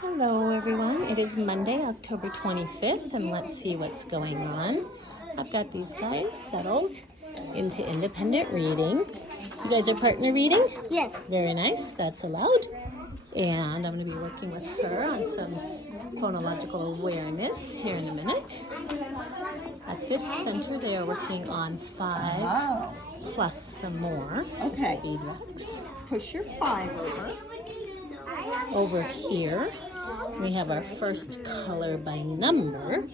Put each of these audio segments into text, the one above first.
Hello everyone, it is Monday, October 25th, and let's see what's going on. I've got these guys settled into independent reading. You guys are partner reading? Yes. Very nice, that's allowed. And I'm going to be working with her on some phonological awareness here in a minute. At this center, they are working on 5 plus some more. Okay. Beadworks. Push your 5 over. Over here, we have our first color by number.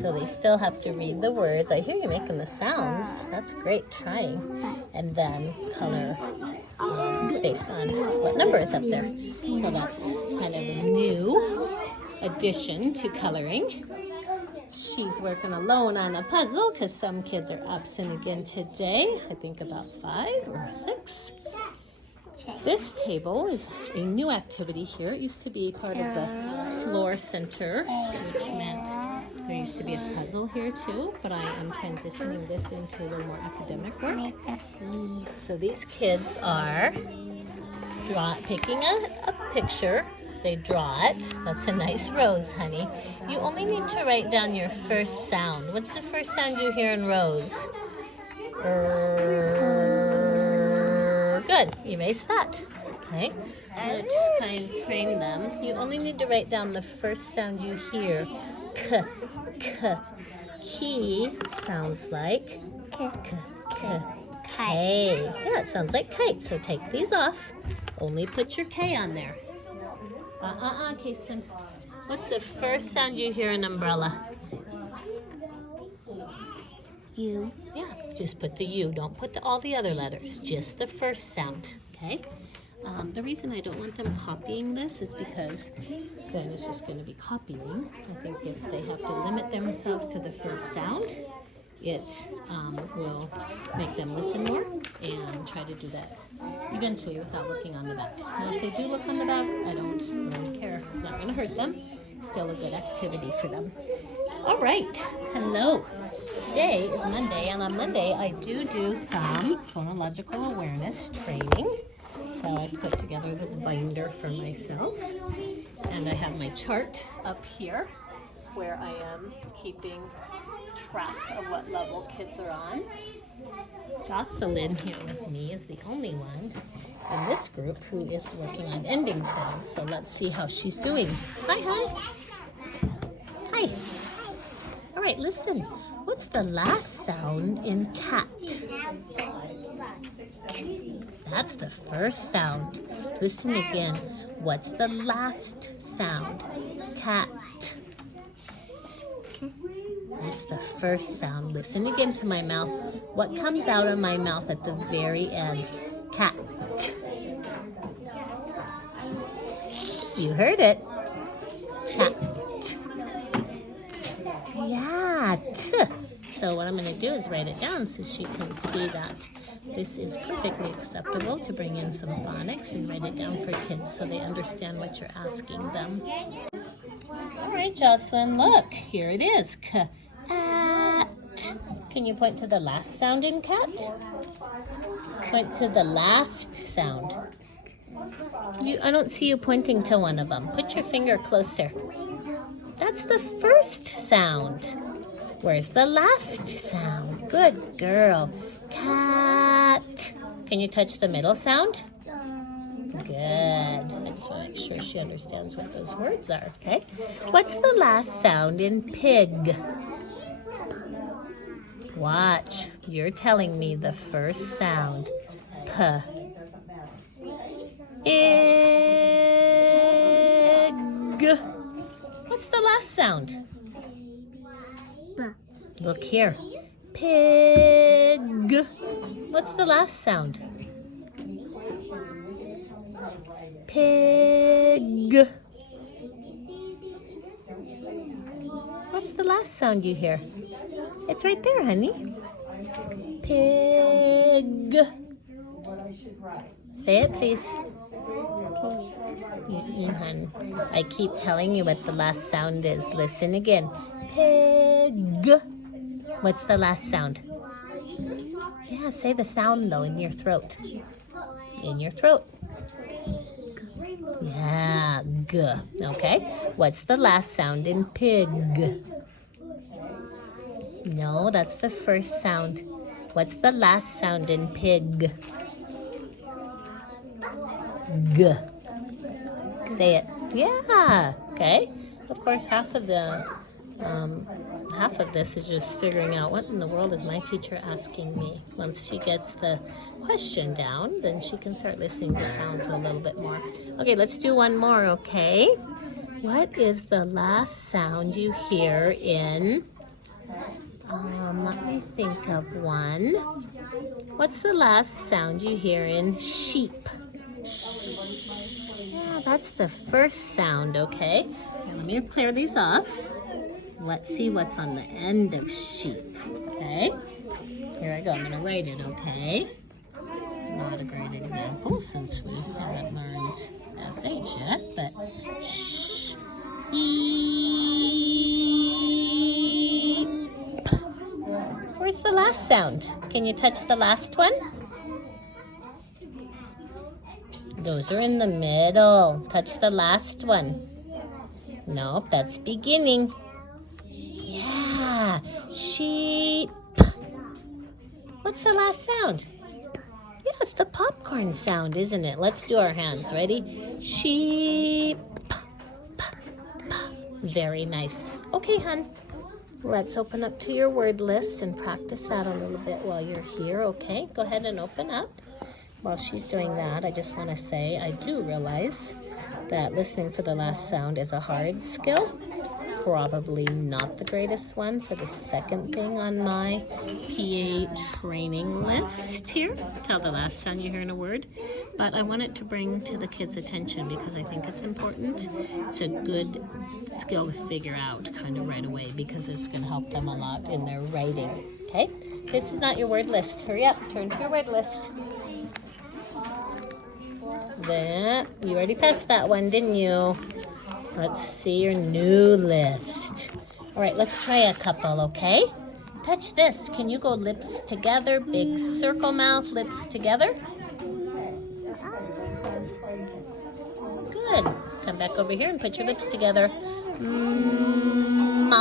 So they still have to read the words. I hear you making the sounds. That's great, trying. And then color based on what number is up there. So that's kind of a new addition to coloring. She's working alone on a puzzle because some kids are absent again today. I think about 5 or 6. This table is a new activity here. It used to be part of the floor center, which meant there used to be a puzzle here too, but I am transitioning this into a little more academic work. So these kids are picking a picture. They draw it. That's a nice rose, honey. You only need to write down your first sound. What's the first sound you hear in rose? Good. Erase that. Okay. I'm going to try and train them. You only need to write down the first sound you hear. K, k. Key sounds like k, k, k. Yeah, it sounds like kite. So take these off. Only put your K on there. Kason. What's the first sound you hear in umbrella? U. Yeah, just put the U. Don't put all the other letters. Just the first sound, okay? The reason I don't want them copying this is because then it's just going to be copying. I think if they have to limit themselves to the first sound, it will make them listen more and try to do that eventually without looking on the back. Now, if they do look on the back, I don't really care. It's not going to hurt them. Still a good activity for them. All right. Hello. Today is Monday, and on Monday I do some phonological awareness training. So I put together this binder for myself, and I have my chart up here where I am keeping track of what level kids are on. Jocelyn here with me is the only one in this group who is working on ending sounds. So let's see how she's doing. Hi, hi. Hi. All right, listen. What's the last sound in cat? That's the first sound. Listen again. What's the last sound? Cat. That's the first sound. Listen again to my mouth. What comes out of my mouth at the very end? Cat. You heard it. Cat. Yeah. So what I'm going to do is write it down so she can see that this is perfectly acceptable to bring in some phonics and write it down for kids so they understand what you're asking them. All right, Jocelyn, look. Here it is. Cat. Can you point to the last sound in cat? Point to the last sound. I don't see you pointing to one of them. Put your finger closer. That's the first sound. Where's the last sound? Good girl. Cat. Can you touch the middle sound? Good. I just want to make sure she understands what those words are, okay? What's the last sound in pig? Watch. You're telling me the first sound. P. Egg. What's the last sound? B. Look here. Pig. What's the last sound? Pig. What's the last sound you hear? It's right there, honey. Pig. Say it, please. Honey. I keep telling you what the last sound is. Listen again. Pig. What's the last sound? Yeah, say the sound though in your throat. In your throat. Yeah, G. Okay. What's the last sound in pig? No, that's the first sound. What's the last sound in pig? G. Say it. Yeah. Okay. Of course, half of this is just figuring out what in the world is my teacher asking me. Once she gets the question down, then she can start listening to sounds a little bit more. Okay, let's do one more, okay? What is the last sound you hear in, let me think of one. What's the last sound you hear in sheep? Yeah, that's the first sound, okay? Now let me clear these off. Let's see what's on the end of sheep, okay? Here I go, I'm gonna write it, okay? Not a great example since we haven't learned SH yet, but sheep. Where's the last sound? Can you touch the last one? Those are in the middle. Touch the last one. Nope, that's beginning. Yeah, sheep. What's the last sound? Yeah, it's the popcorn sound, isn't it? Let's do our hands. Ready? Sheep. Very nice. Okay, hon. Let's open up to your word list and practice that a little bit while you're here, okay? Go ahead and open up. While she's doing that, I just want to say I do realize that listening for the last sound is a hard skill. Probably not the greatest one for the second thing on my PA training list here. Tell the last sound you hear in a word. But I wanted to bring to the kids' attention because I think it's important. It's a good skill to figure out kind of right away because it's going to help them a lot in their writing. Okay? This is not your word list. Hurry up. Turn to your word list. That, you already passed that one, didn't you? Let's see your new list. All right, let's try a couple, okay? Touch this. Can you go lips together? Big circle mouth, lips together. Good. Come back over here and put your lips together. Mom.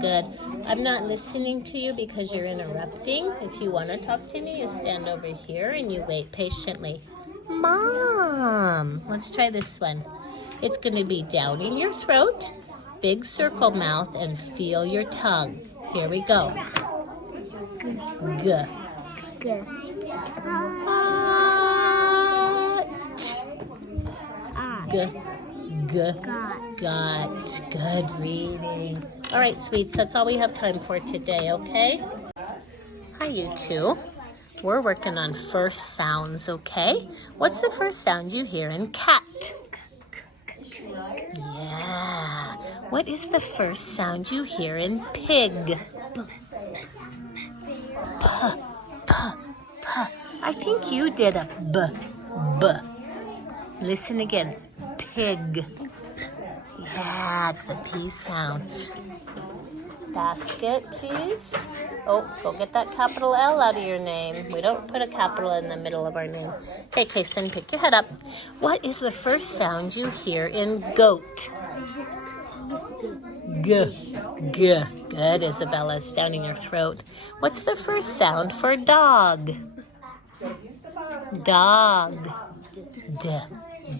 Good. I'm not listening to you because you're interrupting. If you want to talk to me, you stand over here and you wait patiently. Mom. Let's try this one. It's going to be down in your throat, big circle mouth, and feel your tongue. Here we go. G. G. G. G. Got. Good reading. All right, sweets, that's all we have time for today, okay? Hi, you two. We're working on first sounds, okay? What's the first sound you hear in cat? Yeah. What is the first sound you hear in pig? P, p, p. I think you did a b, b. Listen again. Pig. Yeah, it's the P sound. Basket, please. Oh, go get that capital L out of your name. We don't put a capital in the middle of our name. Okay, Kason, pick your head up. What is the first sound you hear in goat? G. G. Good, Isabella. It's down in your throat. What's the first sound for dog? Dog. D.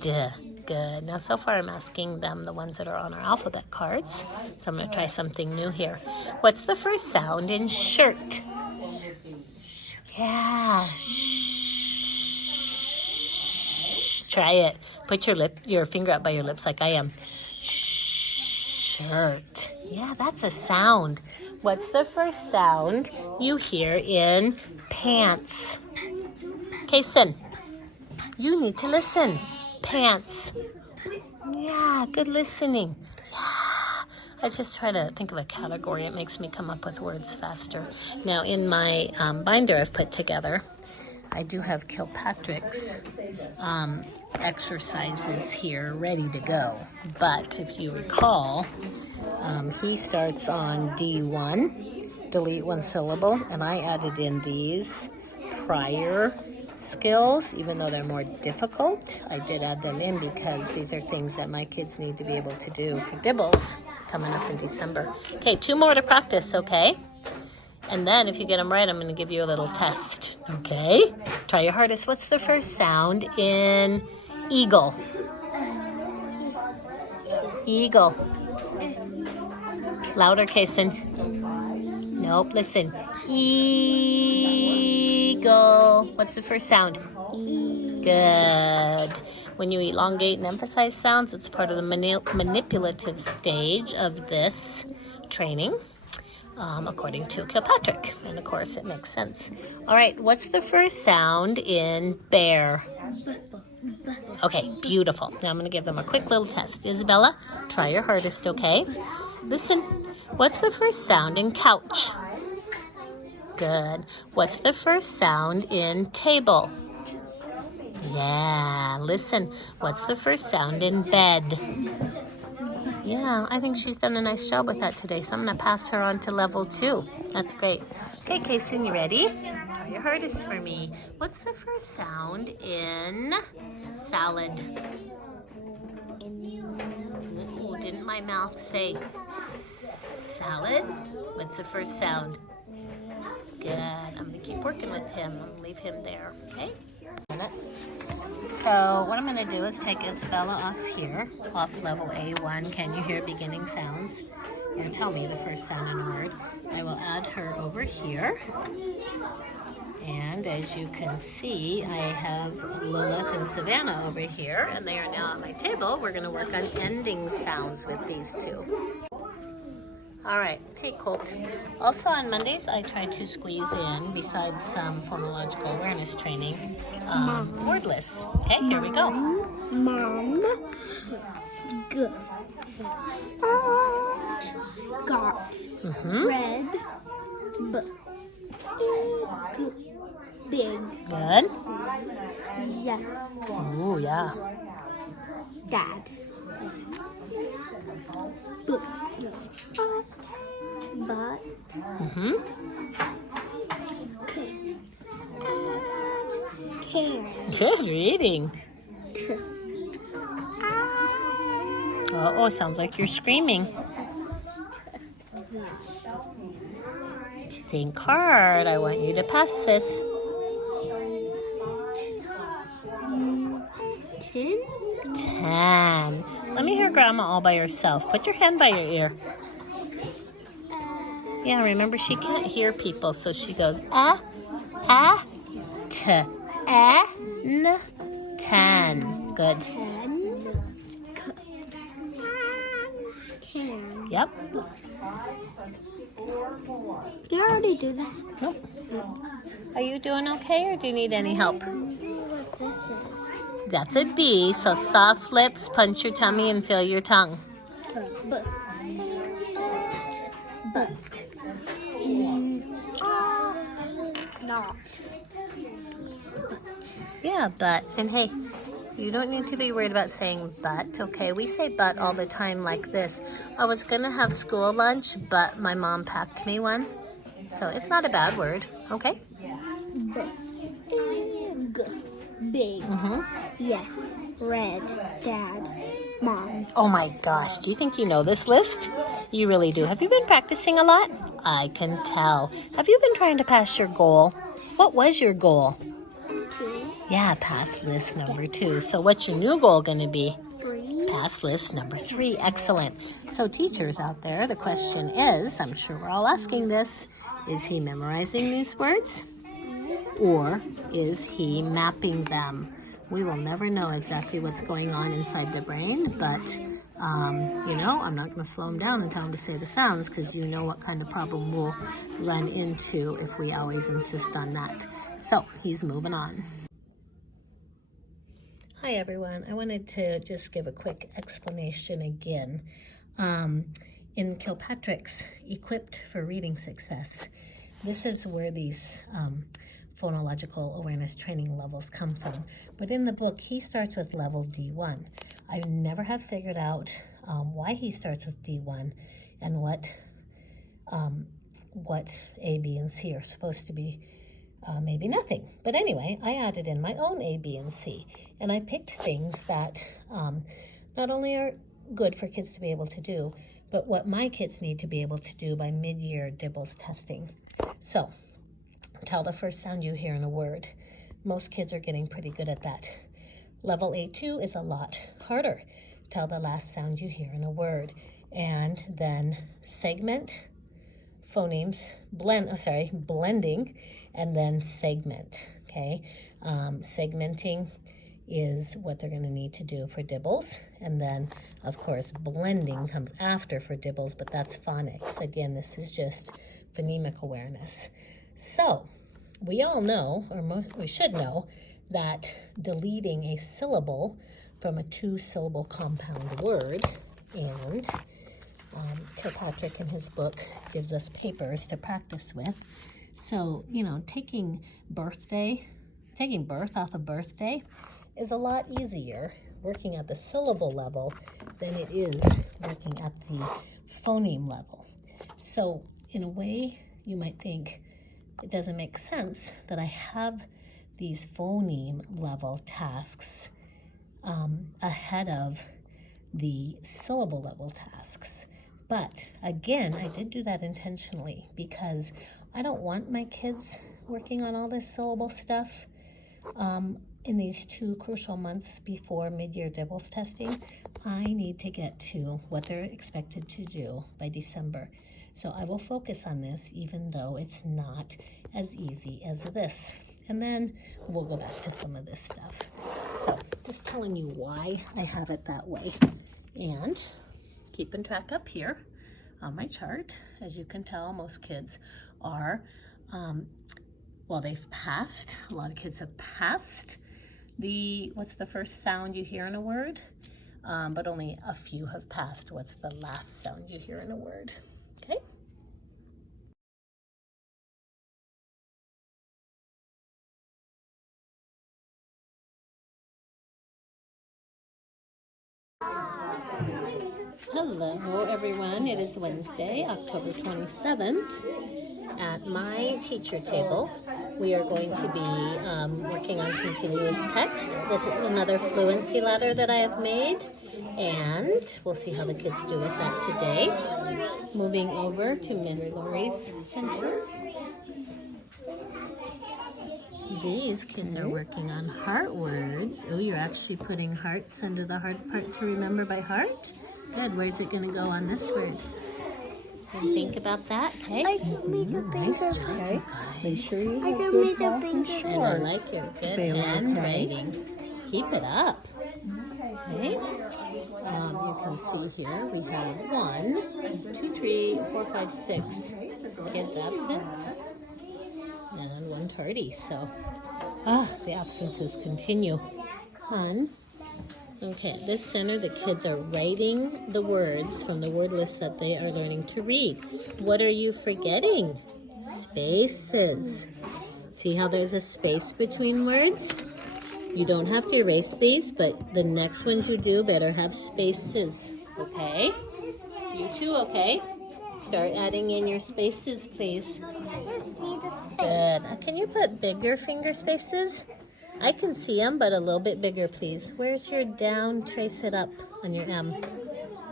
D. Good. Now, so far I'm asking them the ones that are on our alphabet cards. So I'm going to try something new here. What's the first sound in shirt? Yeah. Shh. Try it. Put your finger up by your lips like I am. Shirt. Yeah, that's a sound. What's the first sound you hear in pants? Kason, you need to listen. Pants. Yeah, good listening. Yeah. I just try to think of a category. It makes me come up with words faster. Now, in my binder I've put together, I do have Kilpatrick's exercises here ready to go. But if you recall, he starts on D1, delete one syllable, and I added in these prior skills, even though they're more difficult. I did add them in because these are things that my kids need to be able to do for Dibbles coming up in December. Okay, 2 more to practice, okay? And then if you get them right, I'm going to give you a little test, okay? Try your hardest. What's the first sound in eagle? Eagle. Louder, Kason. Nope, listen. Eagle. What's the first sound? Good. When you elongate and emphasize sounds, it's part of the manipulative stage of this training, according to Kilpatrick. And of course, it makes sense. All right, what's the first sound in bear? Okay, beautiful. Now I'm going to give them a quick little test. Isabella, try your hardest, okay? Listen. What's the first sound in couch? Good. What's the first sound in table? Yeah, listen. What's the first sound in bed? Yeah, I think she's done a nice job with that today, so I'm going to pass her on to level 2. That's great. Okay, Kason, you ready? Try your hardest for me. What's the first sound in salad? Oh, didn't my mouth say salad? What's the first sound? Good. I'm going to keep working with him. I'm going to leave him there, okay? So what I'm going to do is take Isabella off here, off level A1. Can you hear beginning sounds? Or tell me the first sound in a word. I will add her over here. And as you can see, I have Lilith and Savannah over here, and they are now at my table. We're going to work on ending sounds with these two. All right, hey Colt. Also on Mondays, I try to squeeze in, besides some phonological awareness training, word lists. Okay, here we go. Mom. Good. Got. Red. Big. Good. Yes. Ooh, yeah. Dad. But. Can. Good reading. Oh, sounds like you're screaming. Think hard. I want you to pass this. 10. 10. Let me hear Grandma all by herself. Put your hand by your ear. Yeah, remember she can't hear people, so she goes t, n, 10. Good. 10. Yep. Did I already do this? Nope. Are you doing okay, or do you need any help? What this is. That's a B, so soft lips, punch your tummy, and feel your tongue. But. Not. Yeah, but. And hey, you don't need to be worried about saying but, okay? We say but all the time like this. I was going to have school lunch, but my mom packed me one. So it's not a bad word, okay? Big. Yes. Red. Dad. Mom. Oh my gosh, do you think you know this list? You really do. Have you been practicing a lot? I can tell. Have you been trying to pass your goal? What was your goal? 2. Yeah, pass list number 2. So what's your new goal going to be? 3. Pass list number 3. Excellent. So teachers out there, the question is, I'm sure we're all asking this, is he memorizing these words? Or is he mapping them? We will never know exactly what's going on inside the brain, but, I'm not going to slow him down and tell him to say the sounds, because you know what kind of problem we'll run into if we always insist on that. So he's moving on. Hi, everyone. I wanted to just give a quick explanation again. In Kilpatrick's Equipped for Reading Success, this is where these phonological awareness training levels come from. But in the book, he starts with level D1. I never have figured out why he starts with D1 and what A, B, and C are supposed to be maybe nothing. But anyway, I added in my own A, B, and C. And I picked things that not only are good for kids to be able to do, but what my kids need to be able to do by mid-year DIBELS testing. So, tell the first sound you hear in a word. Most kids are getting pretty good at that. Level A2 is a lot harder. Tell the last sound you hear in a word. And then segment, phonemes, blending, and then segment, okay? Segmenting is what they're going to need to do for DIBELS. And then, of course, blending comes after for DIBELS, but that's phonics. Again, this is just phonemic awareness. So, we all know, or we should know, that deleting a syllable from a 2-syllable compound word, and Kirkpatrick in his book gives us papers to practice with. So, you know, taking birth off of birthday is a lot easier working at the syllable level than it is working at the phoneme level. So, in a way, you might think it doesn't make sense that I have these phoneme level tasks ahead of the syllable level tasks. But again, I did do that intentionally because I don't want my kids working on all this syllable stuff in these 2 crucial months before mid-year DIBELS testing. I need to get to what they're expected to do by December. So I will focus on this even though it's not as easy as this. And then we'll go back to some of this stuff. So just telling you why I have it that way. And keeping track up here on my chart, as you can tell, most kids are, well, they've passed. A lot of kids have passed what's the first sound you hear in a word? But only a few have passed what's the last sound you hear in a word. Okay? Hello everyone, it is Wednesday, October 27th. At my teacher table, we are going to be working on continuous text. This is another fluency letter that I have made, and we'll see how the kids do with that today. Moving over to Miss Lori's sentence. These kids are working on heart words. Oh, you're actually putting hearts under the hard part to remember by heart? Good. Where's it going to go on this word? And think about that, okay? I can make a Nice finger. job, you guys. Make sure you I have can good make a tall and finger. And I shorts. like your good They look handwriting. Keep it up. Okay. You can see here we have 1, 2, 3, 4, 5, 6 kids absent and 1 tardy. So, the absences continue. Fun. Okay, at this center, the kids are writing the words from the word list that they are learning to read. What are you forgetting? Spaces. See how there's a space between words? You don't have to erase these, but the next ones you do better have spaces. Okay? You too, okay? Start adding in your spaces, please. Just need a space. Good. Can you put bigger finger spaces? I can see them, but a little bit bigger, please. Where's your down? Trace it up on your M.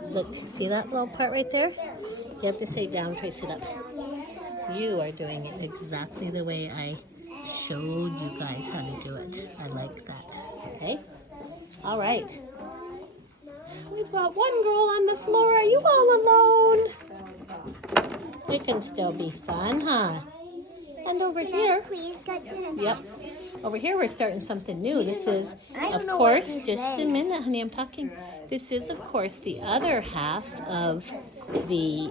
Look, see that little part right there? You have to say down, trace it up. You are doing it exactly the way I showed you guys how to do it. I like that. Okay? All right. We've got 1 girl on the floor. Are you all alone? It can still be fun, huh? And over here, Please get to the yep. Over here, we're starting something new. This is, of know course, what to just say. a minute, honey, I'm talking. This is, of course, the other half of the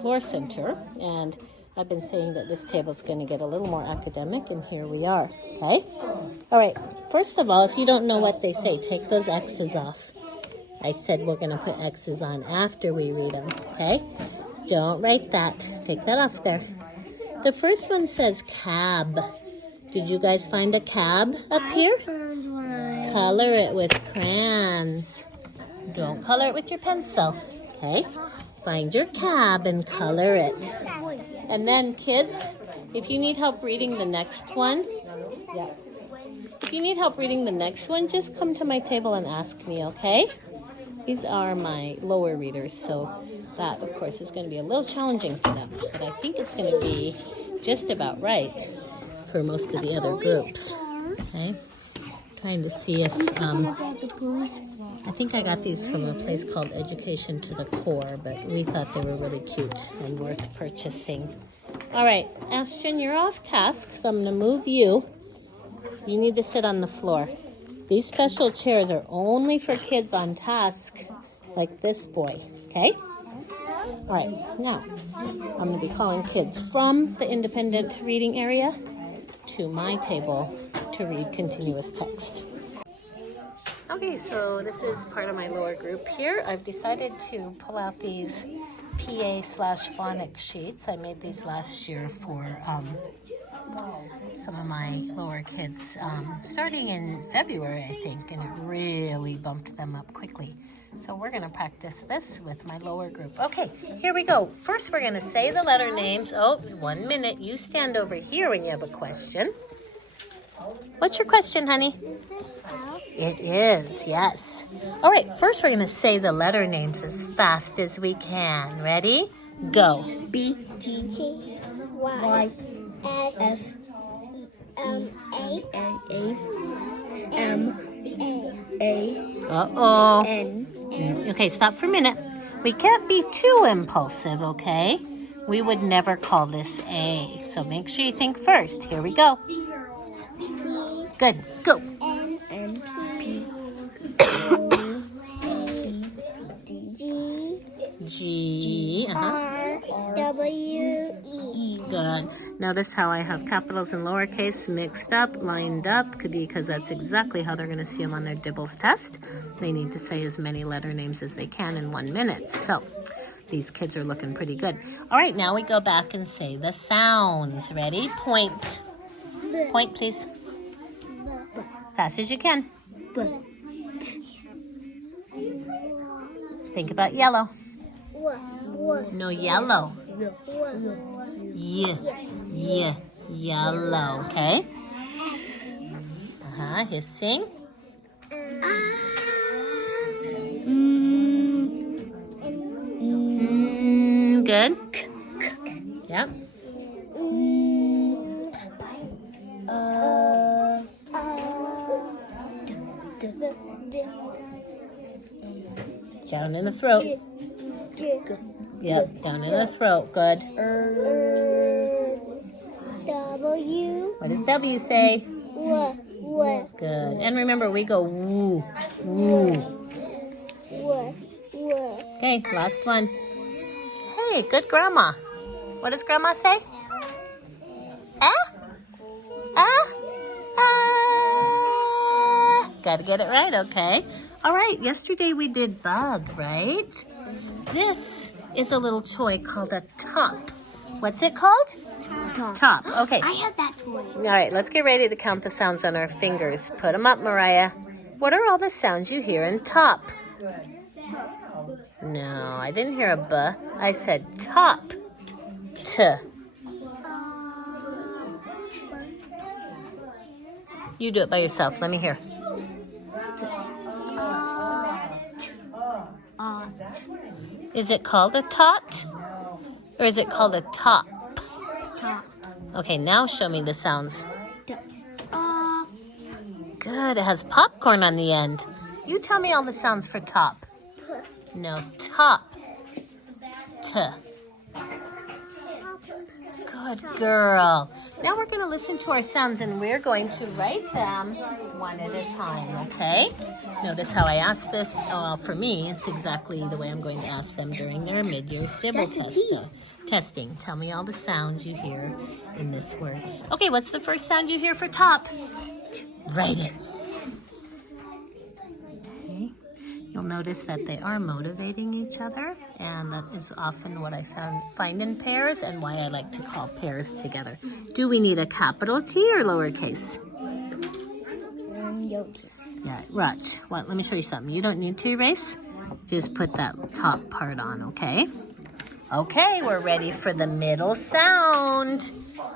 floor center. And I've been saying that this table is going to get a little more academic, and here we are. Okay? All right. First of all, if you don't know what they say, take those X's off. I said we're going to put X's on after we read them. Okay? Don't write that. Take that off there. The first one says cab. Did you guys find a cab up here? found one. Color it with crayons. Don't color it with your pencil. Okay? Find your cab and color it. And then, kids, If you need help reading the next one, if you need help reading the next one, just come to my table and ask me, okay? These are my lower readers, so that, of course, is going to be a little challenging for them. But I think it's going to be just about right for most of the other groups. Okay? Trying to see if, I think I got these from a place called Education to the Core, but we thought they were really cute and worth purchasing. All right, Ashton, you're off task, so I'm going to move you. You need to sit on the floor. These special chairs are only for kids on task, like this boy, okay? All right, now I'm going to be calling kids from the independent reading area to my table to read continuous text. Okay, so this is part of my lower group here. I've decided to pull out these PA/Phonics sheets. I made these last year for some of my lower kids starting in February, I think, and it really bumped them up quickly. So we're going to practice this with my lower group. Okay, here we go. First, we're going to say the letter names. Oh, 1 minute. You stand over here when you have a question. What's your question, honey? Is this out? It is, yes. All right, first we're going to say the letter names as fast as we can. Ready? Go. B, T, T, Y, S, A, M, A, Uh-oh. N. Okay, stop for a minute. We can't be too impulsive, okay? We would never call this A. So make sure you think first. Here we go. Good. Go. N, P, O, D, G. R, W, E. Good. Notice how I have capitals and lowercase mixed up, lined up, could be because that's exactly how they're going to see them on their Dibbles test. They need to say as many letter names as they can in 1 minute. So these kids are looking pretty good. All right, now we go back and say the sounds. Ready? Point. Point, please. Fast as you can. Think about yellow. No, yellow. Yeah, yellow. Okay. Hissing. Good. Yep. Down in the throat. Yep, down in the throat. Good. W. What does W say? What? Good. And remember, we go woo, woo. What? Okay, last one. Hey, good grandma. What does grandma say? Ah? Ah? Ah? Gotta get it right, okay. All right, yesterday we did bug, right? This is a little toy called a top. What's it called? Top. Okay. I have that toy. All right, let's get ready to count the sounds on our fingers. Put them up, Mariah. What are all the sounds you hear in top? No, I didn't hear a B. I said top. T. You do it by yourself. Let me hear. Is it called a tot? Or is it called a top? Okay, now show me the sounds. Good, it has popcorn on the end. You tell me all the sounds for top. No, top. T. Good girl. Now we're going to listen to our sounds and we're going to write them one at a time, okay? Notice how I asked this. Well, for me, it's exactly the way I'm going to ask them during their mid-year's Dibble testing. Tell me all the sounds you hear in this word. Okay, what's the first sound you hear for top? Write it. Okay. You'll notice that they are motivating each other, and that is often what I find in pairs and why I like to call pairs together. Do we need a capital T or lowercase? Yeah, Rutch. What? Let me show you something. You don't need to erase. Just put that top part on, okay? Okay, we're ready for the middle sound.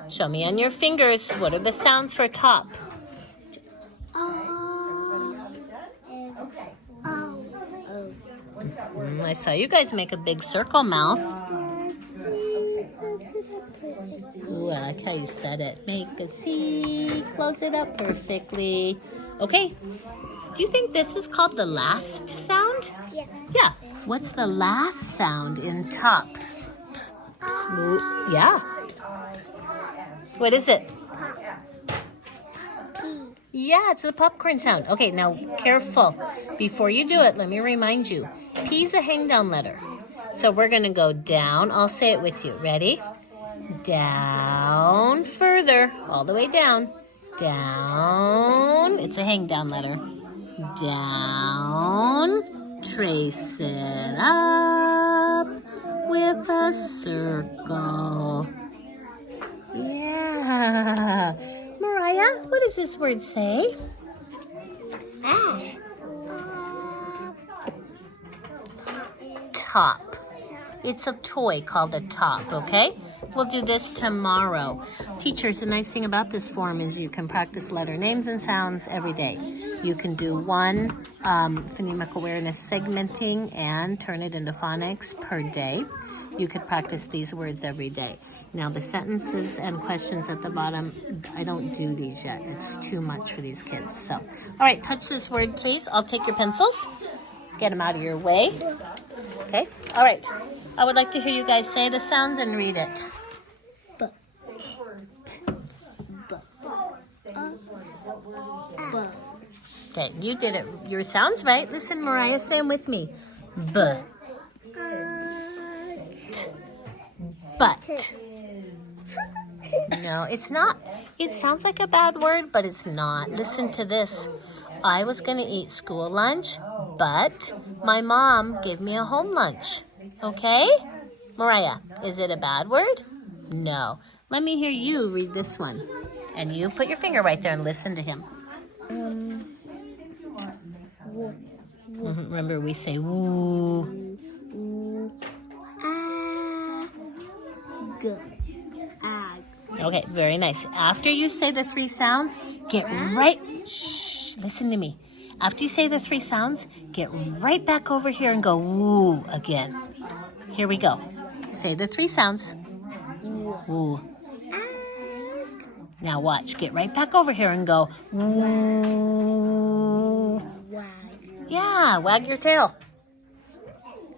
Show me on your fingers. What are the sounds for top? I saw you guys make a big circle mouth. Ooh, I like how you said it. Make a C. Close it up perfectly. Okay. Do you think this is called the last sound? Yeah. Yeah. What's the last sound in top? Ooh, yeah. What is it? Yeah, it's the popcorn sound. Okay, now careful. Before you do it, let me remind you. P's a hang down letter. So we're going to go down. I'll say it with you. Ready? Down further. All the way down. Down. It's a hang down letter. Down. Trace it up with a circle. Yeah. Mariah, what does this word say? Top. It's a toy called a top, okay? We'll do this tomorrow. Teachers, the nice thing about this form is you can practice letter names and sounds every day. You can do one phonemic awareness segmenting and turn it into phonics per day. You could practice these words every day. Now the sentences and questions at the bottom, I don't do these yet. It's too much for these kids. So, all right, touch this word, please. I'll take your pencils. Get them out of your way. Okay, all right. I would like to hear you guys say the sounds and read it. Okay, you did it. Your sound's right. Listen, Mariah, say them with me. B. But. No, it's not. It sounds like a bad word, but it's not. Listen to this. I was going to eat school lunch, but my mom gave me a home lunch. Okay? Mariah, is it a bad word? No. Let me hear you read this one. And you put your finger right there and listen to him. Remember, we say woo. Okay, very nice. After you say the three sounds, get right... Shh, listen to me. After you say the three sounds, get right back over here and go woo again. Here we go. Say the three sounds. Woo. Now watch. Get right back over here and go woo. Yeah, wag your tail.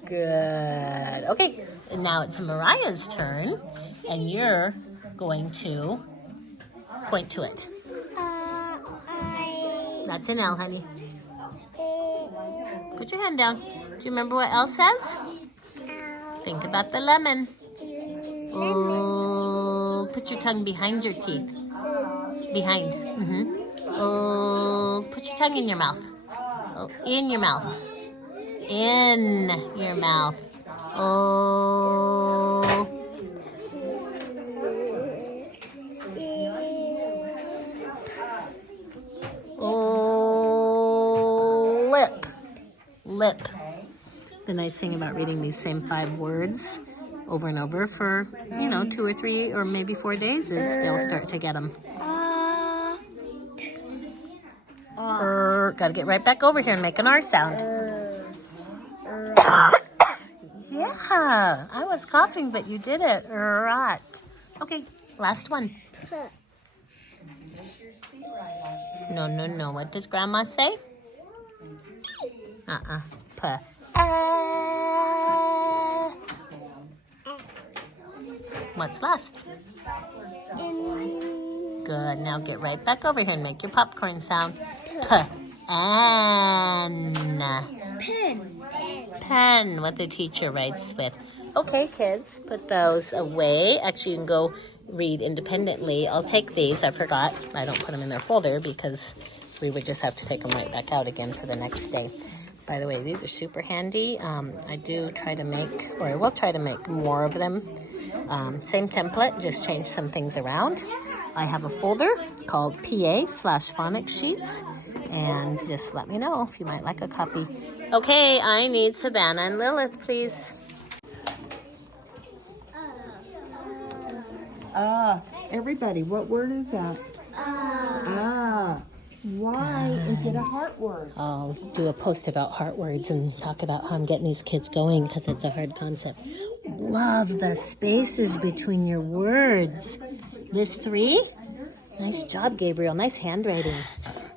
Good. Okay, and now it's Mariah's turn, and you're going to point to it. That's an L, honey. Put your hand down. Do you remember what L says? Think about the lemon. Oh, put your tongue behind your teeth. Behind. Oh, put your tongue in your mouth. Oh, in your mouth. In your mouth. Oh. Oh, lip. Lip. The nice thing about reading these same 5 words over and over for, 2 or 3 or maybe 4 days is they'll start to get them. Got to get right back over here and make an R sound. Yeah, I was coughing, but you did it. Right. Okay, last one. No. What does Grandma say? P. What's last? Good. Now get right back over here and make your popcorn sound. P. N. Pen. What the teacher writes with. Okay, kids, put those away. Actually, you can go read independently. I'll take these. I forgot. I don't put them in their folder because we would just have to take them right back out again for the next day. By the way, these are super handy. I do try to make, or I will try to make more of them. Same template, just change some things around. I have a folder called PA/Phonics Sheets, and just let me know if you might like a copy. Okay, I need Savannah and Lilith, please. Everybody, what word is that? Ah. Why is it a heart word? I'll do a post about heart words and talk about how I'm getting these kids going because it's a hard concept. Love the spaces between your words. List 3. Nice job, Gabriel. Nice handwriting.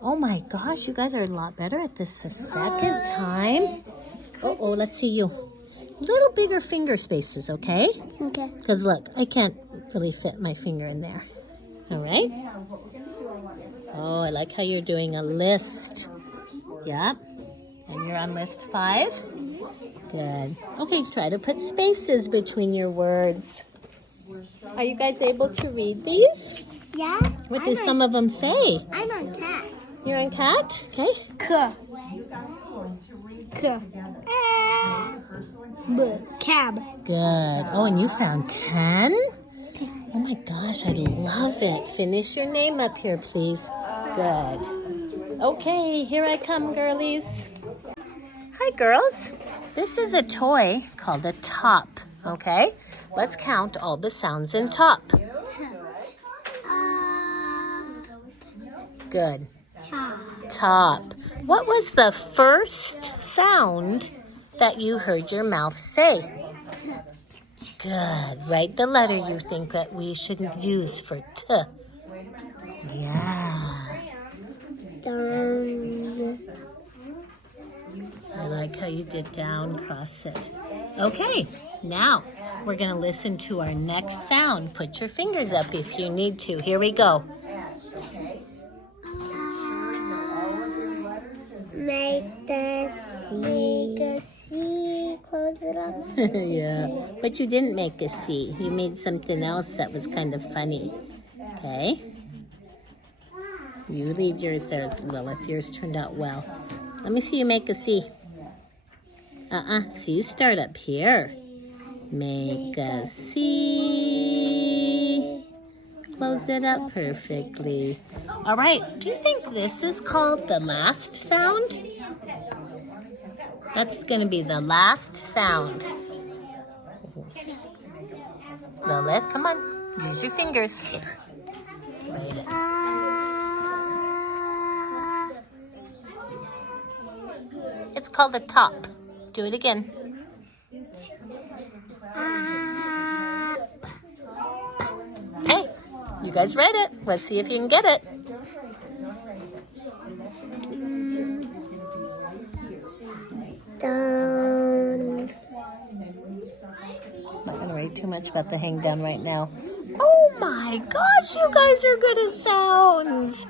Oh my gosh, you guys are a lot better at this the second time. Uh-oh, let's see you. Little bigger finger spaces, okay? Okay. Because look, I can't really fit my finger in there. All right? Oh, I like how you're doing a list. Yep. And you're on list 5. Good. Okay, try to put spaces between your words. Are you guys able to read these? Yeah. What do some of them say? I'm on cat. You're on cat? Okay. K. Cab. Good. Oh, and you found 10? Oh my gosh, I love it. Finish your name up here, please. Good. Okay, here I come, girlies. Hi, girls. This is a toy called a top, okay? Let's count all the sounds in top. Good. Top. What was the first sound that you heard your mouth say? Good. Write the letter you think that we shouldn't use for T. Yeah. I like how you did down, cross it. Okay, now we're going to listen to our next sound. Put your fingers up if you need to. Here we go. Make a C. Close it up. Yeah, but you didn't make a C. You made something else that was kind of funny. Okay? You leave yours there as well if yours turned out well. Let me see you make a C. So you start up here. Make a C. Close it up perfectly. All right, do you think this is called the last sound? That's going to be the last sound. Lilith, come on. Use your fingers. Write it. It's called the top. Do it again. Okay, you guys read it. Let's see if you can get it. Down. I'm not going to write too much about the hang down right now. Oh my gosh, you guys are good at sounds.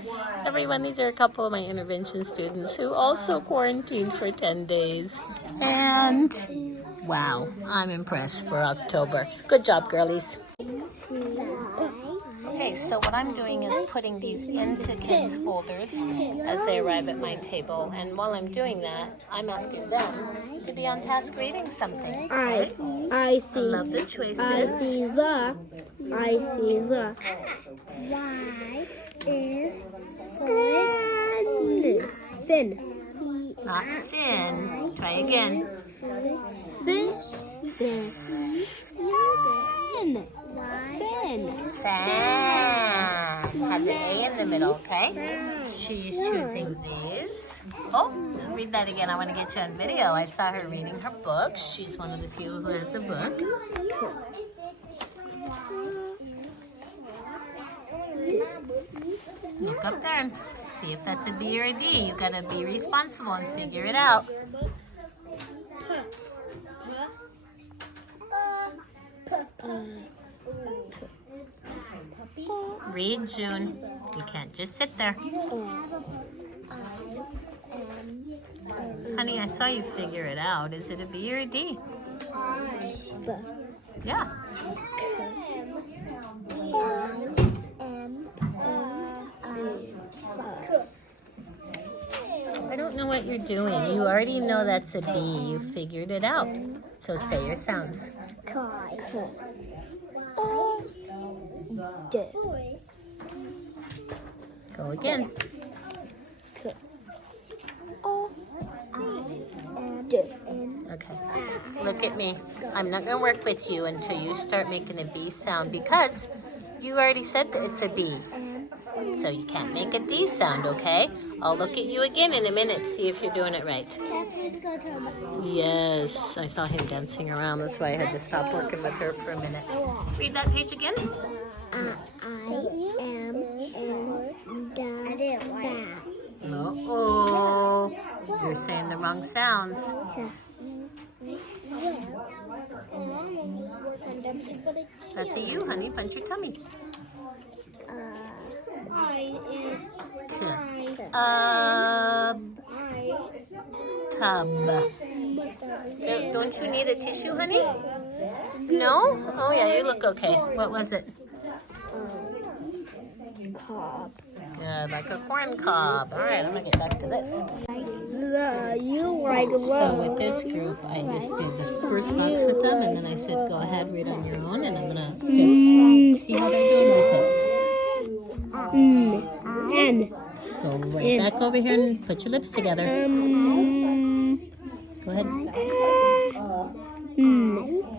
Everyone, these are a couple of my intervention students who also quarantined for 10 days. And wow, I'm impressed for October. Good job, girlies. Okay, so what I'm doing is putting these into kids' folders as they arrive at my table. And while I'm doing that, I'm asking them to be on task reading something. Right? I see. I love the choices. I see the. Y is fin. Not fin. Try again. Fin. Fan. Has an A in the middle, okay? She's choosing these. Oh, read that again. I want to get you on video. I saw her reading her book. She's one of the few who has a book. Look up there and see if that's a B or a D. You gotta be responsible and figure it out. Read, June. You can't just sit there. Honey, I saw you figure it out. Is it a B or a D? Yeah. I don't know what you're doing. You already know that's a B. You figured it out. So say your sounds. Go again. Okay. Look at me. I'm not going to work with you until you start making a B sound because You already said that it's a B. So you can't make a D sound, okay? I'll look at you again in a minute, see if you're doing it right. Can I please go to Yes, I saw him dancing around. That's why I had to stop working with her for a minute. Read that page again. I am in the bath. Uh-oh. You're saying the wrong sounds. That's a U, honey. Punch your tummy. T. Tub. Don't you need a tissue, honey? No? Oh, yeah, you look okay. What was it? Cob. Good, like a corn cob. All right, I'm going to get back to this. So with this group, I just did the first box with them, and then I said, go ahead, read on your own, and I'm going to just see how they're doing with it. N. Go right back over here and put your lips together. Go ahead.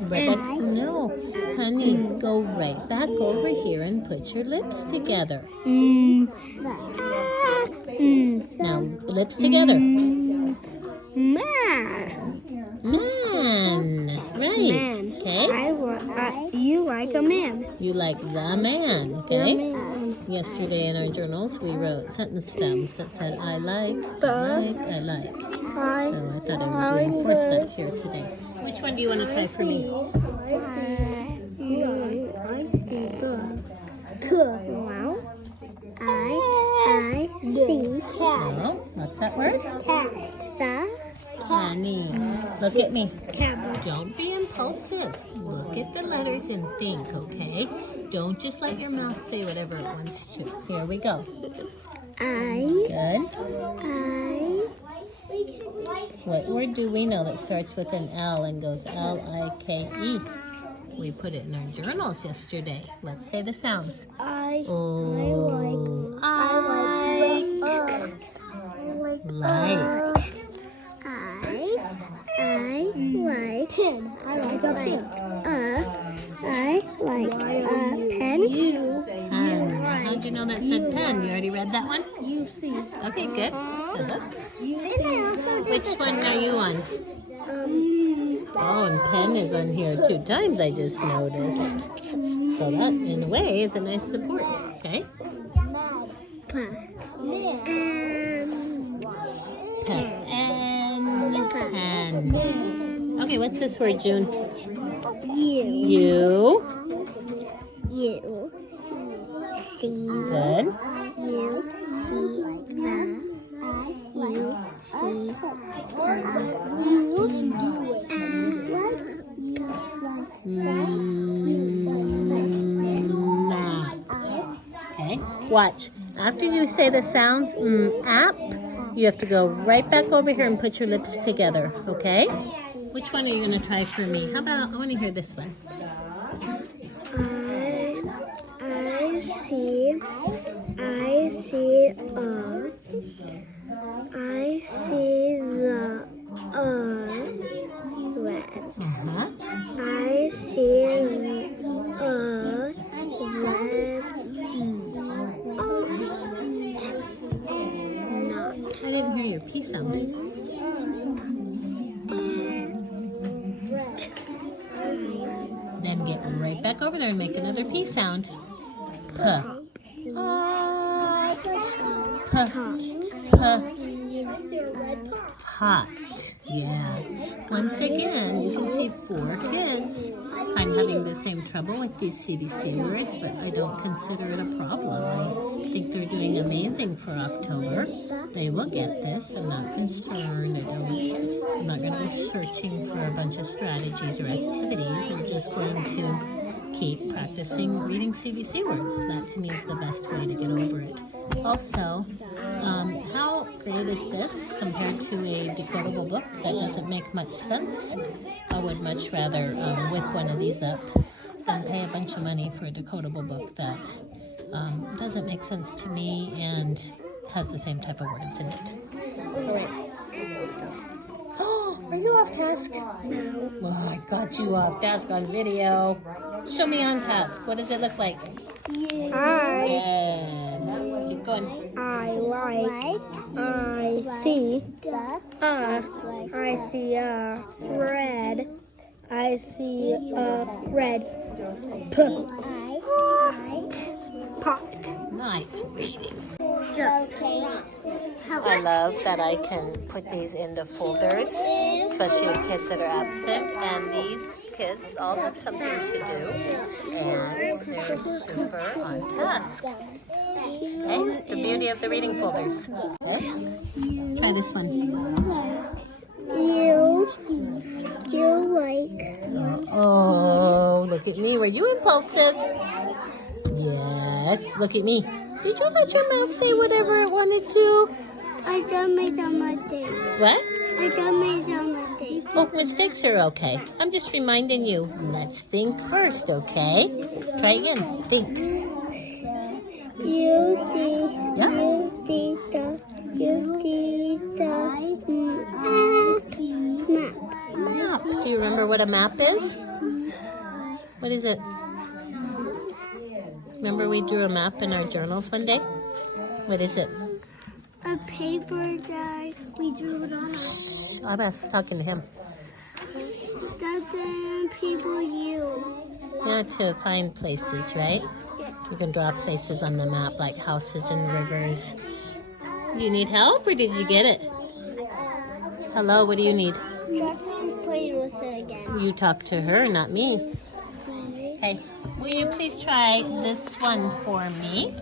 Right back. No, honey, go right back over here and put your lips together. Now, lips together. Man. Right. Okay. You like a man. You like the man. Okay. Yesterday in our journals, we wrote sentence stems that said, I like, I like. So I thought I would reinforce that here today. Which one do you want to try for me? I see cat. No. What's that word? Cat. The Honey. Look at me. cat. Don't be impulsive. Look at the letters and think, okay? Don't just let your mouth say whatever it wants to. Here we go. Good. What word do we know that starts with an L and goes L-I-K-E? We put it in our journals yesterday. Let's say the sounds. Like. I like pen. I like a pen. I like a pen. How did you know that said pen? You already read that one? You see. Okay, good. And I also did Which one are you on? Oh, and pen is on here 2 times, I just noticed. So that, in a way, is a nice support. Okay? Pen. Okay, what's this word, June? You. See. Good. You see the. You see Okay, watch. After you say the sounds, app, you have to go right back over here and put your lips together, okay? Which one are you going to try for me? How about, I want to hear this one. I see the red. I see red. I didn't hear your P sound. Then get right back over there and make another P sound. P. Hot. Yeah. Once again, you can see 4 kids. I'm having the same trouble with these CBC words, but I don't consider it a problem. I think they're doing amazing for October. They will get this. I'm not concerned. I'm not going to go searching for a bunch of strategies or activities. We're just going to keep practicing reading CBC words. That to me is the best way to get over it. Also, how great is this compared to a decodable book that doesn't make much sense? I would much rather whip one of these up than pay a bunch of money for a decodable book that doesn't make sense to me and has the same type of words in it. All right. Oh, are you off task? No. Oh, I got you off task on video. Show me on task. What does it look like? And keep going. I see red. I see a red pot. Nice reading. I love that I can put these in the folders, especially with kids that are absent. And these kids all have something to do, and they're super on task. Okay, the beauty of the reading folders. Okay. Try this one. You like. Oh, look at me. Were you impulsive? Yes, look at me. Did you let your mouth say whatever it wanted to? I don't make a mistake. What? I don't make a mistake. Oh, mistakes are okay. I'm just reminding you, let's think first, okay? Try again. Think. You see the map. Map. Do you remember what a map is? What is it? Remember we drew a map in our journals one day? What is it? A paper that we drew it on. I'm talking to him. That people use. Yeah, to find places, right? You can draw places on the map like houses and rivers. You need help or did you get it? Hello, what do you need? Justin's playing with it again. You talk to her, not me. Okay, will you please try this one for me?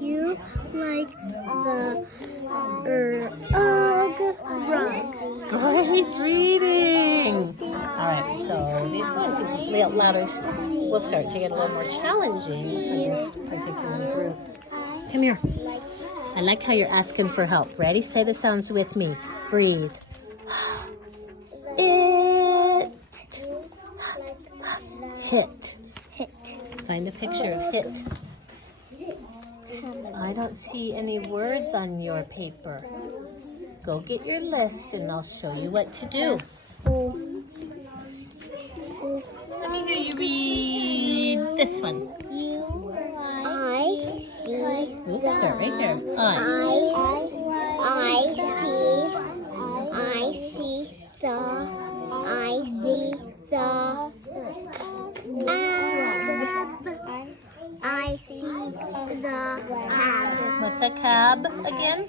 You like the rug. Great reading! Alright, so these ones, letters will start to get a little more challenging for this particular group. Come here. I like how you're asking for help. Ready? Say the sounds with me. Breathe. It. Hit. Hit. Find a picture of hit. I don't see any words on your paper. Go get your list and I'll show you what to do. Let me hear you read this one. I see. Oops, start right there. I see the cab. What's a cab again?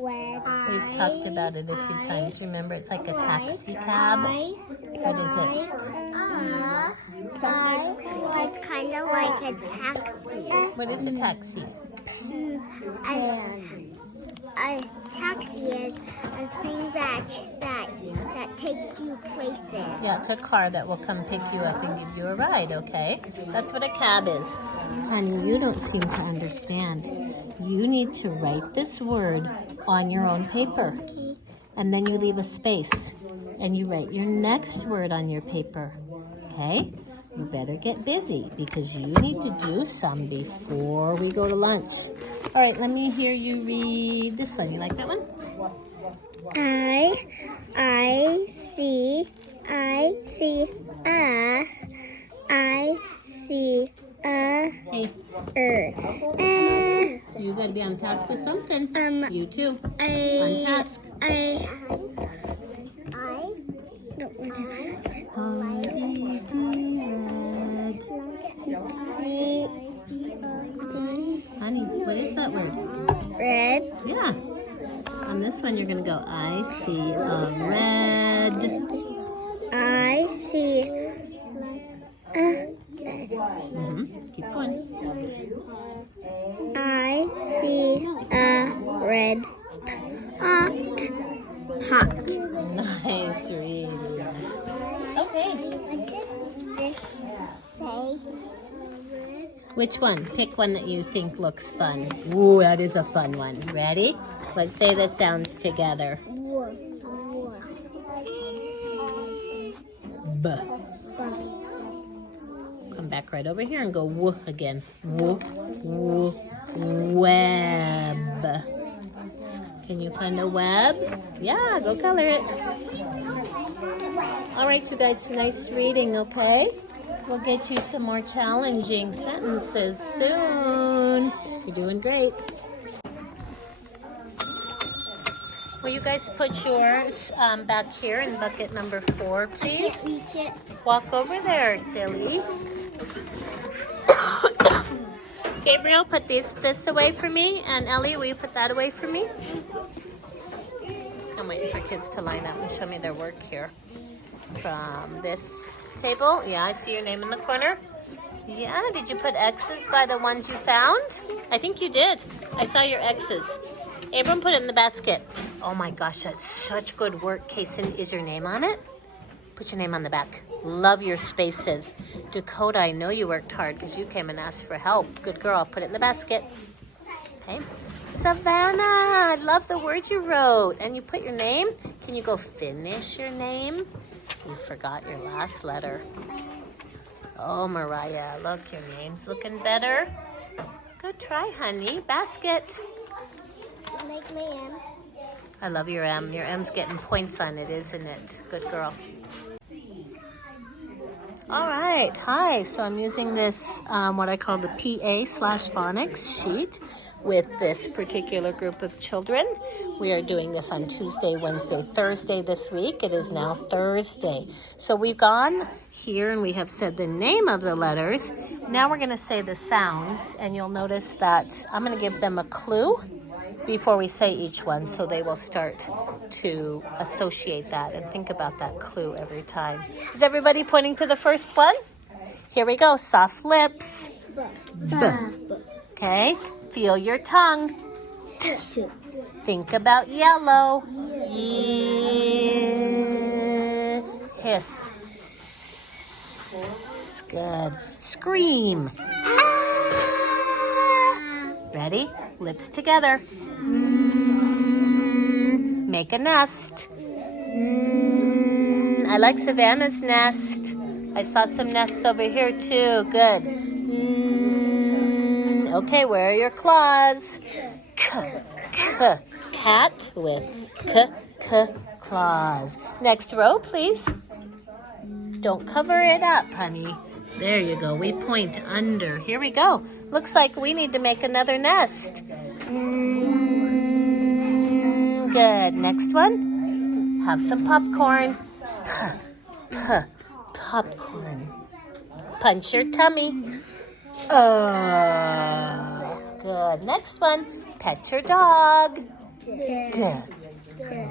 We've talked about it a few times. Remember, it's like a taxi cab. What is it? It's kind of like a taxi. What is a taxi? A taxi is a thing that takes you places. Yeah, it's a car that will come pick you up and give you a ride, okay? That's what a cab is. Honey, you don't seem to understand. You need to write this word on your own paper. And then you leave a space. And you write your next word on your paper. Okay? You better get busy because you need to do some before we go to lunch. All right, let me hear you read this one. You like that one? I see Hey, you gotta be on task with something. You too. On task. Honey, what is that word? Red. Yeah. On this one, you're gonna go, I see a red. I see red. Keep going. I see a red pot. Nice reading. Okay. Which one? Pick one that you think looks fun. Ooh, that is a fun one. Ready? Let's say the sounds together. B. Come back right over here and go woo again. Woo, woo, web. Can you find a web? Yeah, go color it. All right, you guys, nice reading, okay? We'll get you some more challenging sentences soon. You're doing great. Will you guys put yours back here in bucket number 4, please? Can't reach it. Walk over there, silly. Gabriel, put this away for me. And Ellie, will you put that away for me? I'm waiting for kids to line up and show me their work here. From this table. Yeah, I see your name in the corner. Yeah, did you put X's by the ones you found? I think you did. I saw your X's. Abram, put it in the basket. Oh my gosh, that's such good work, Kason. Is your name on it? Put your name on the back. Love your spaces. Dakota, I know you worked hard because you came and asked for help. Good girl. Put it in the basket. Okay. Savannah, I love the words you wrote. And you put your name. Can you go finish your name? You forgot your last letter. Oh, Mariah, look, your name's looking better. Good try, honey. Basket. Make my M. I love your M. Your M's getting points on it, isn't it? Good girl. All right. Hi. So I'm using this, what I call the PA/Phonics sheet with this particular group of children. We are doing this on Tuesday, Wednesday, Thursday this week. It is now Thursday. So we've gone here and we have said the name of the letters. Now we're going to say the sounds, and you'll notice that I'm going to give them a clue before we say each one, so they will start to associate that and think about that clue every time. Is everybody pointing to the first one? Here we go. Soft lips. B. Okay. Feel your tongue. T. Think about yellow. Y. Hiss. Good. Scream. Ready? Lips together. Make a nest. I like Savannah's nest. I saw some nests over here too. Good. Okay, where are your claws? Cat with claws. Next row, please. Don't cover it up, honey. There you go. We point under. Here we go. Looks like we need to make another nest. Good. Next one. Have some popcorn. Popcorn. Punch your tummy. Good. Next one. Pet your dog.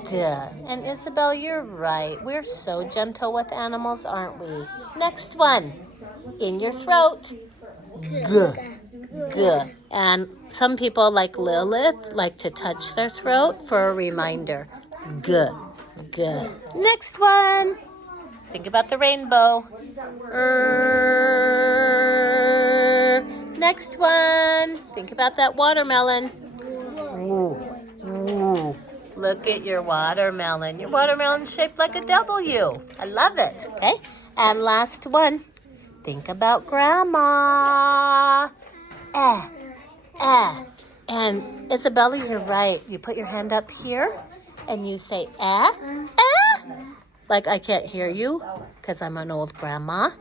Duh. And Isabel, you're right. We're so gentle with animals, aren't we? Next one. In your throat. G. And some people, like Lilith, like to touch their throat for a reminder. G. Next one. Think about the rainbow. Next one. Think about that watermelon. Look at your watermelon. Your watermelon's shaped like a W. I love it. Okay. And last one. Think about Grandma. And Isabella, you're right. You put your hand up here and you say like I can't hear you because I'm an old grandma.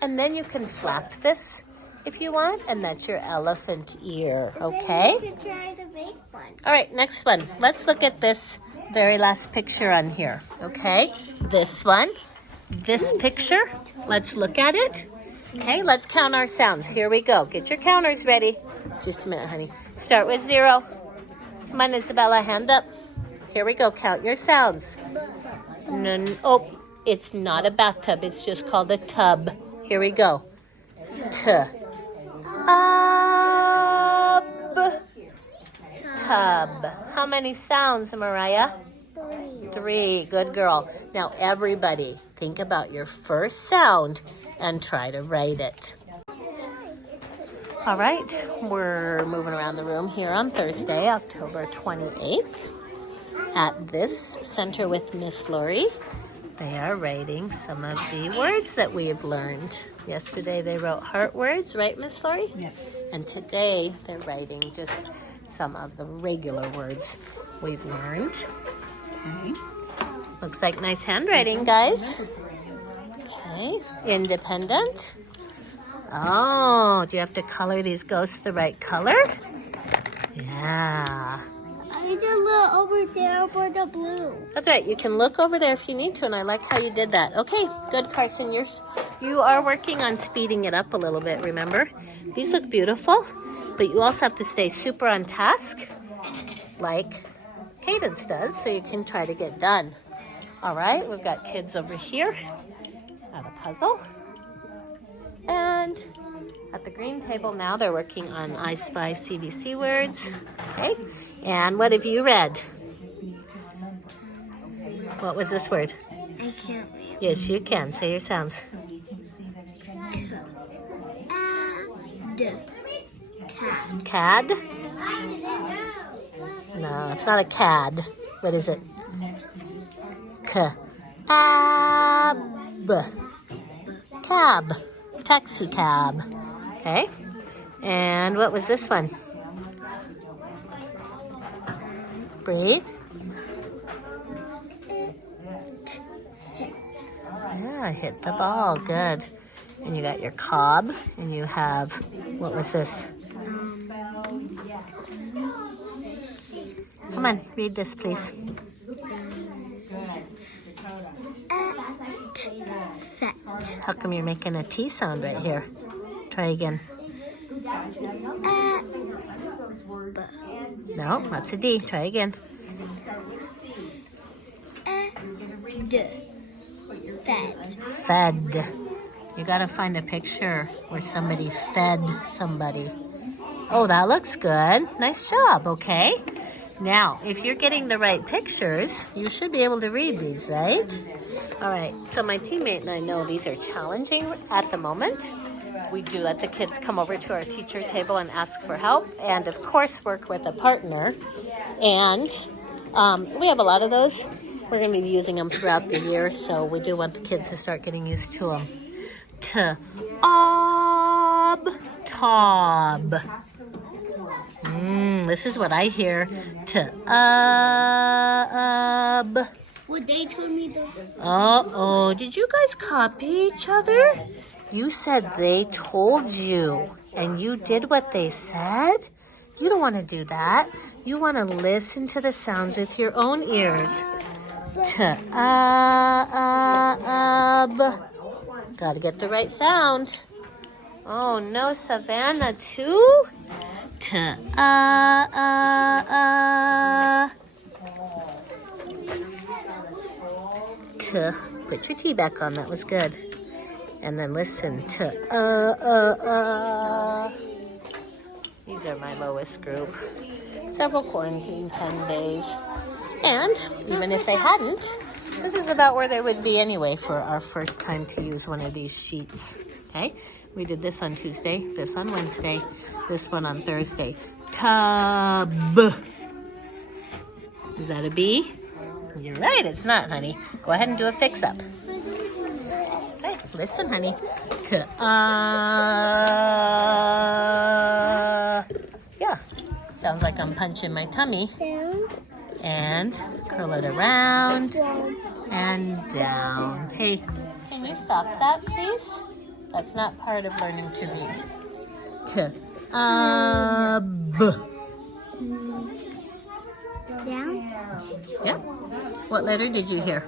And then you can flap this if you want, and that's your elephant ear, okay? You could try to make one. All right, next one. Let's look at this very last picture on here, okay? This one, this picture. Let's look at it. Okay, let's count our sounds. Here we go. Get your counters ready. Just a minute, honey. Start with 0. Come on, Isabella, hand up. Here we go. Count your sounds. Oh, it's not a bathtub. It's just called a tub. Here we go. T. Tub. How many sounds, Mariah? 3. Good girl. Now, everybody, think about your first sound and try to write it. All right, we're moving around the room here on Thursday, October 28th, at this center with Miss Lori. They are writing some of the words that we've learned. Yesterday they wrote heart words, right, Miss Lori? Yes. And today they're writing just some of the regular words. we've learned. Okay. Looks like nice handwriting, guys. Okay. Independent. Oh, do you have to color these ghosts the right color? Yeah. I need to look over there for the blue. That's right. You can look over there if you need to, and I like how you did that. Okay, good, Carson. You are working on speeding it up a little bit, remember? These look beautiful, but you also have to stay super on task, like Cadence does, so you can try to get done. All right, we've got kids over here at a puzzle. And at the green table now, they're working on I Spy CVC words. Okay, and what have you read? What was this word? I can't read. Yes, you can. Say your sounds. Cad. Cad? No, it's not a cad. What is it? Cab. Cab. Taxi cab. Okay. And what was this one? Breathe. Yeah, hit the ball. Good. And you got your cob, and you have, what was this? Come on, read this, please. Fat. How come you're making a T sound right here? Try again. No, that's a D. Try again. Fed. Fed. You gotta find a picture where somebody fed somebody. Oh, that looks good. Nice job, okay? Now, if you're getting the right pictures, you should be able to read these, right? All right, so my teammate and I know these are challenging at the moment. We do let the kids come over to our teacher table and ask for help, and of course work with a partner. And we have a lot of those. We're going to be using them throughout the year, so we do want the kids to start getting used to them. Tob. This is what I hear. Would they tell me the... Uh-oh, did you guys copy each other? You said they told you, and you did what they said? You don't want to do that. You want to listen to the sounds with your own ears. Gotta get the right sound. Oh no, Savannah too? Put your T back on, that was good. And then listen to These are my lowest group. Several quarantine, 10 days. And even if they hadn't, this is about where they would be anyway for our first time to use one of these sheets. Okay? We did this on Tuesday, this on Wednesday, this one on Thursday. Tub. Is that a B? You're right, it's not, honey. Go ahead and do a fix-up. Okay, listen, honey. Yeah, sounds like I'm punching my tummy. And curl it around and down. Hey, can you stop that, please? That's not part of learning to read. Down? Yeah. What letter did you hear?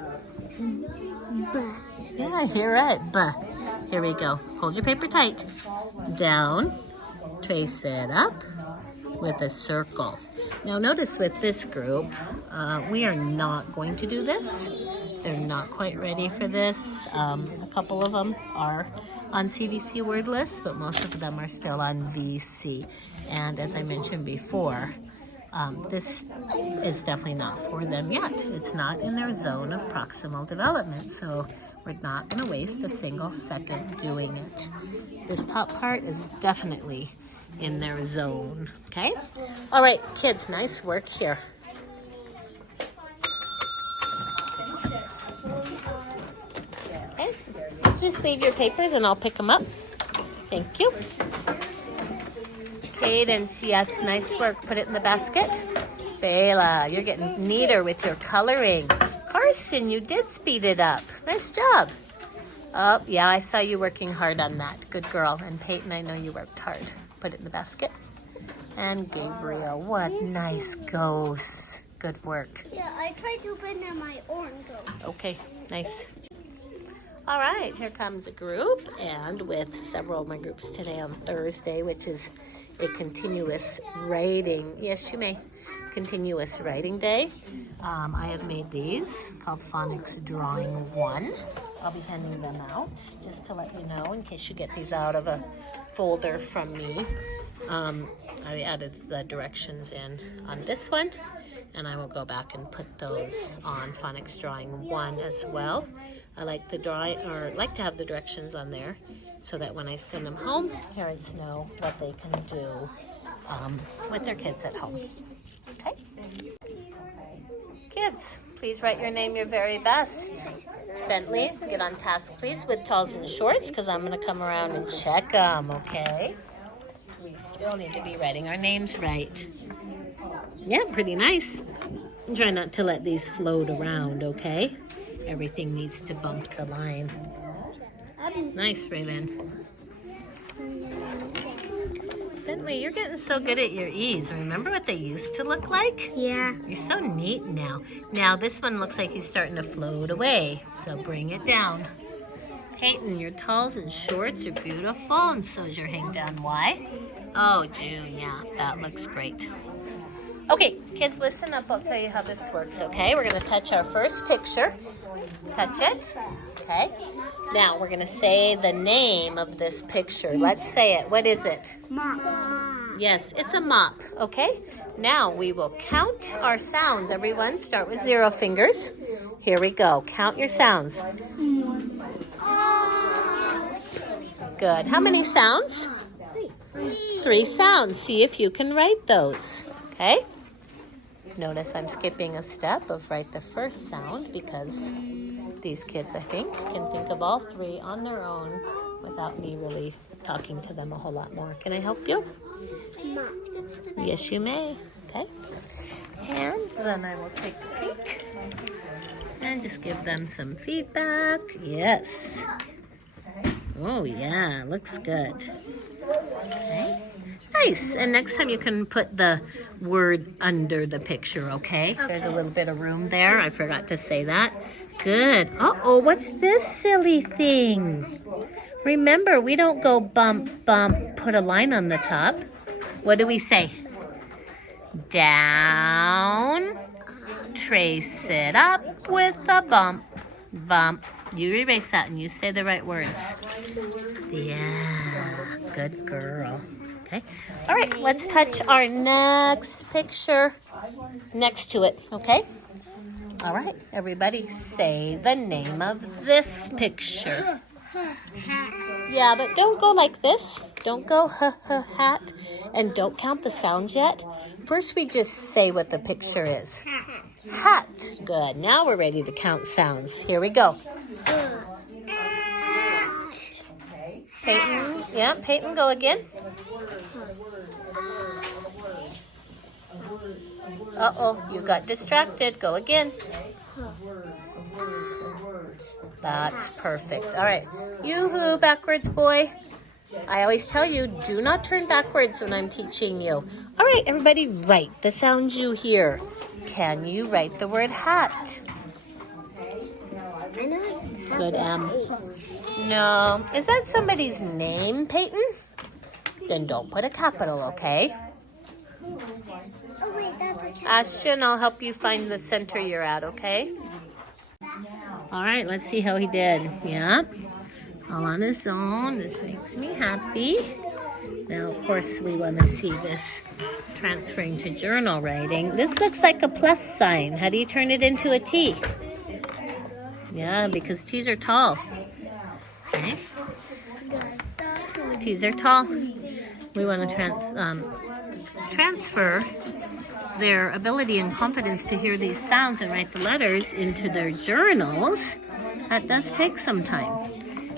B. Yeah, you're right. B. Here we go. Hold your paper tight. Down. Trace it up with a circle. Now notice with this group, we are not going to do this. They're not quite ready for this. A couple of them are on CVC word lists, but most of them are still on VC. And as I mentioned before, this is definitely not for them yet. It's not in their zone of proximal development, so we're not going to waste a single second doing it. This top part is definitely in their zone, okay? All right, kids, nice work here. Okay, just leave your papers and I'll pick them up. Thank you. Cadence, yes, nice work. Put it in the basket. Bela, you're getting neater with your coloring. Carson, you did speed it up. Nice job. Oh, yeah, I saw you working hard on that. Good girl. And Peyton, I know you worked hard. Put it in the basket. And Gabriel, what nice ghosts. Good work. Yeah, I tried to open my orange. Okay, nice. All right, here comes a group, and with several of my groups today on Thursday, which is a continuous writing, yes, you may, continuous writing day. I have made these called Phonics Drawing 1. I'll be handing them out just to let you know in case you get these out of a folder from me. I added the directions in on this one, and I will go back and put those on Phonics Drawing 1 as well. I like to have the directions on there so that when I send them home, parents know what they can do with their kids at home. Okay? Kids, please write your name your very best. Bentley, get on task, please, with talls and shorts, because I'm going to come around and check them, okay? We still need to be writing our names right. Yeah, pretty nice. Try not to let these float around, okay? Everything needs to bump the line. Nice, Raymond. Bentley, you're getting so good at your E's. Remember what they used to look like? Yeah. You're so neat now. Now this one looks like he's starting to float away, so bring it down. Peyton, your talls and shorts are beautiful, and so is your hang down Y. Oh, June, yeah, that looks great. Okay, kids, listen up. I'll tell you how this works, okay? We're going to touch our first picture. Touch it. Okay. Now, we're going to say the name of this picture. Let's say it. What is it? Mop. Yes, it's a mop, okay? Now, we will count our sounds. Everyone, start with 0 fingers. Here we go. Count your sounds. Good. How many sounds? 3 sounds. See if you can write those, okay? Notice I'm skipping a step of write the first sound because these kids, I think, can think of all 3 on their own without me really talking to them a whole lot more. Can I help you? Yes, you may. Okay. And then I will take a peek and just give them some feedback. Yes. Oh, yeah. Looks good. Okay. Nice. And next time you can put the word under the picture, okay? There's a little bit of room there. I forgot to say that. Good. Uh-oh, what's this silly thing? Remember, we don't go bump, bump, put a line on the top. What do we say? Down. Trace it up with a bump, bump. You erase that and you say the right words. Yeah, good girl. Okay. All right, let's touch our next picture next to it, okay? All right, everybody say the name of this picture. Yeah, but don't go like this. Don't go hat, and don't count the sounds yet. First, we just say what the picture is. Hat. Good. Now we're ready to count sounds. Here we go. Peyton. Yeah, Peyton, go again. Uh-oh, you got distracted. Go again. That's perfect. All right. Yoo-hoo, backwards, boy. I always tell you, do not turn backwards when I'm teaching you. All right, everybody, write the sounds you hear. Can you write the word hat? Good, M. No. Is that somebody's name, Peyton? Then don't put a capital, okay? Oh, wait, that's a cat. Ashton, I'll help you find the center you're at, okay? All right, let's see how he did. Yeah, all on his own. This makes me happy. Now, of course, we want to see this transferring to journal writing. This looks like a plus sign. How do you turn it into a T? Yeah, because T's are tall. Okay. T's are tall. We want to transfer their ability and confidence to hear these sounds and write the letters into their journals. That does take some time.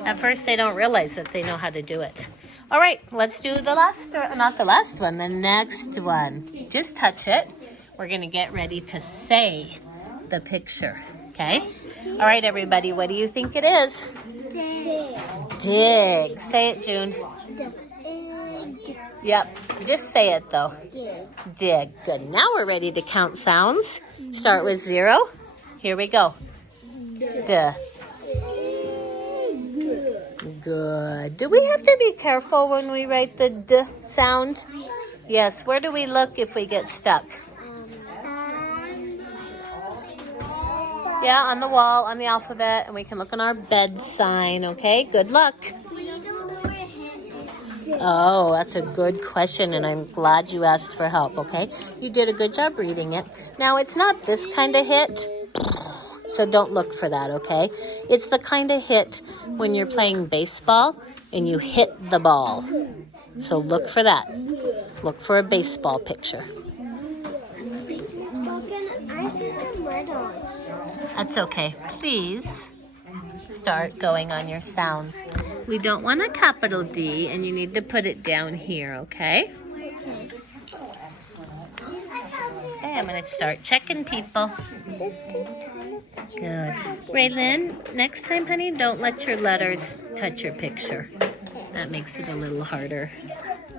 At first, they don't realize that they know how to do it. All right, let's do the last, not the last one, the next one. Just touch it. we're going to get ready to say the picture, okay? All right, everybody, what do you think it is? Dig. Dig. Say it, June. Dig. Yep, just say it, though. Dig. Dig. Good. Now we're ready to count sounds. Start with 0. Here we go. Duh. Good. Do we have to be careful when we write the D sound? Yes. Where do we look if we get stuck? Yeah, on the wall, on the alphabet, and we can look on our bed sign, okay? Good luck. Oh, that's a good question, and I'm glad you asked for help, okay? You did a good job reading it. Now, it's not this kind of hit, so don't look for that, okay? It's the kind of hit when you're playing baseball and you hit the ball. So look for that. Look for a baseball picture. I see some letters. That's okay. Please start going on your sounds. We don't want a capital D, and you need to put it down here, okay? Okay, I'm going to start checking people. Good. Raylyn, next time, honey, don't let your letters touch your picture. That makes it a little harder.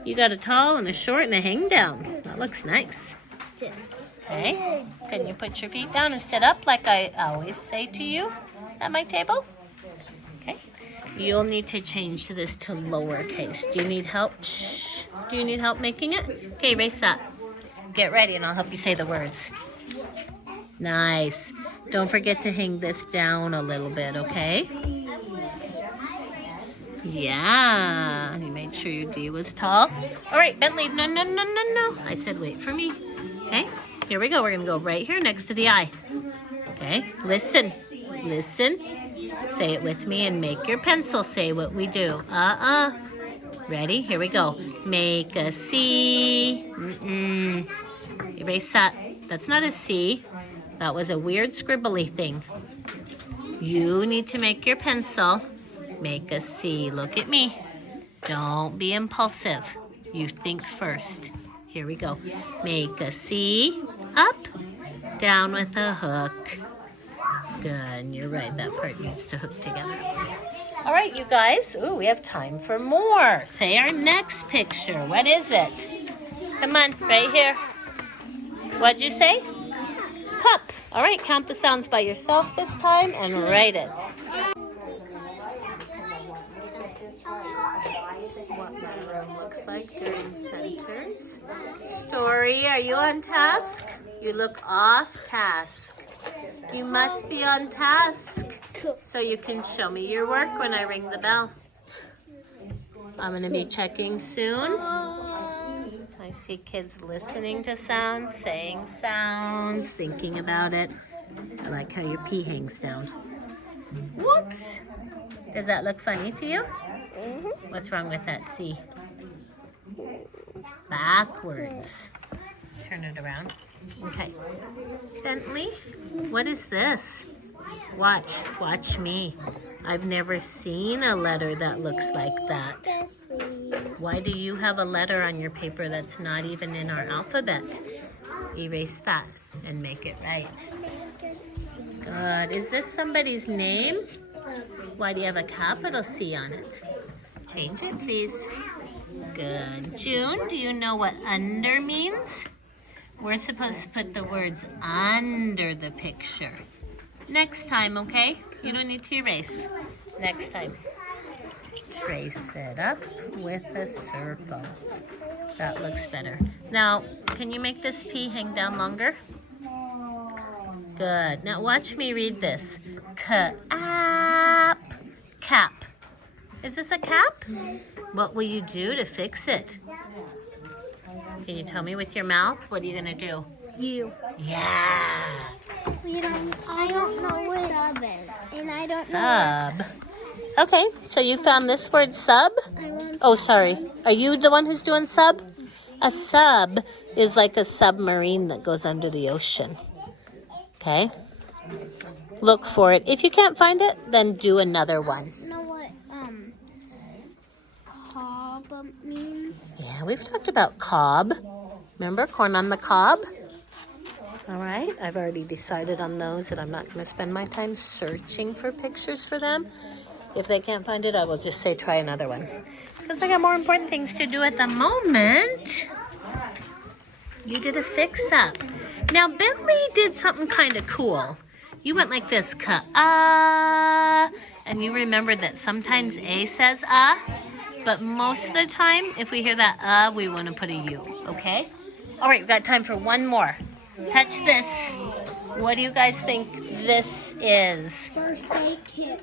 You got a tall and a short and a hang down. That looks nice. Okay. Can you put your feet down and sit up like I always say to you at my table? Okay. You'll need to change this to lowercase. Do you need help? Shh. Do you need help making it? Okay, erase that. Get ready and I'll help you say the words. Nice. Don't forget to hang this down a little bit, okay? Yeah. You made sure your D was tall. All right, Bentley. No. I said wait for me. Okay. Here we go. We're going to go right here next to the I. Okay. Listen. Listen. Say it with me and make your pencil say what we do. Ready? Here we go. Make a C. Erase that. That's not a C. That was a weird scribbly thing. You need to make your pencil make a C. Look at me. Don't be impulsive. You think first. Here we go. Make a C. Up. Down with a hook. Good. You're right. That part needs to hook together. All right, you guys. Ooh, we have time for more. Say our next picture. What is it? Come on. Right here. What'd you say? Pup. All right. Count the sounds by yourself this time and write it. What my room looks like during centers. Story, are you on task? You look off task. You must be on task so you can show me your work when I ring the bell. I'm going to be checking soon. I see kids listening to sounds, saying sounds, thinking about it. I like how your P hangs down. Whoops! Does that look funny to you? What's wrong with that C? It's backwards. Turn it around. Okay. Bentley, what is this? Watch me. I've never seen a letter that looks like that. Why do you have a letter on your paper that's not even in our alphabet? Erase that and make it right. Good. Is this somebody's name? Why do you have a capital C on it? Change it, please. Good. June, do you know what under means? We're supposed to put the words under the picture. Next time, okay? You don't need to erase. Next time. Trace it up with a circle. That looks better. Now, can you make this P hang down longer? Good. Now watch me read this. Cap. Cap. Is this a cap? What will you do to fix it? Can you tell me with your mouth? What are you going to do? You. Yeah. I don't know what sub is. And I don't Sub. Okay, so you found this word sub? Oh, sorry. Are you the one who's doing sub? A sub is like a submarine that goes under the ocean. Okay? Look for it. If you can't find it, then do another one. You know what cob means? Yeah, we've talked about cob. Remember corn on the cob? All right, I've already decided on those that I'm not going to spend my time searching for pictures for them. If they can't find it, I will just say try another one. Because I got more important things to do at the moment. You did a fix-up. Now, Bentley did something kind of cool. You went like this, and you remembered that sometimes A says but most of the time, if we hear that we want to put a U, okay? All right, we've got time for one more. Touch this. What do you guys think this is? Birthday kit.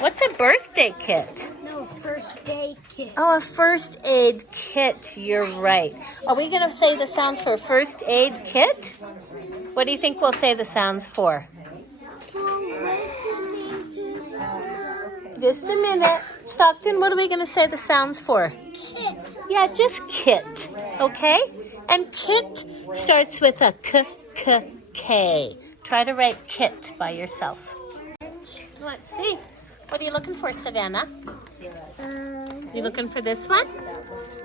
What's a birthday kit? No, first aid kit. Oh, a first aid kit. You're right. Are we going to say the sounds for first aid kit? What do you think we'll say the sounds for? Just a minute. Stockton, what are we going to say the sounds for? Kit. Yeah, just kit. Okay? And kit starts with a K. Try to write kit by yourself. Let's see. What are you looking for, Savannah? You looking for this one?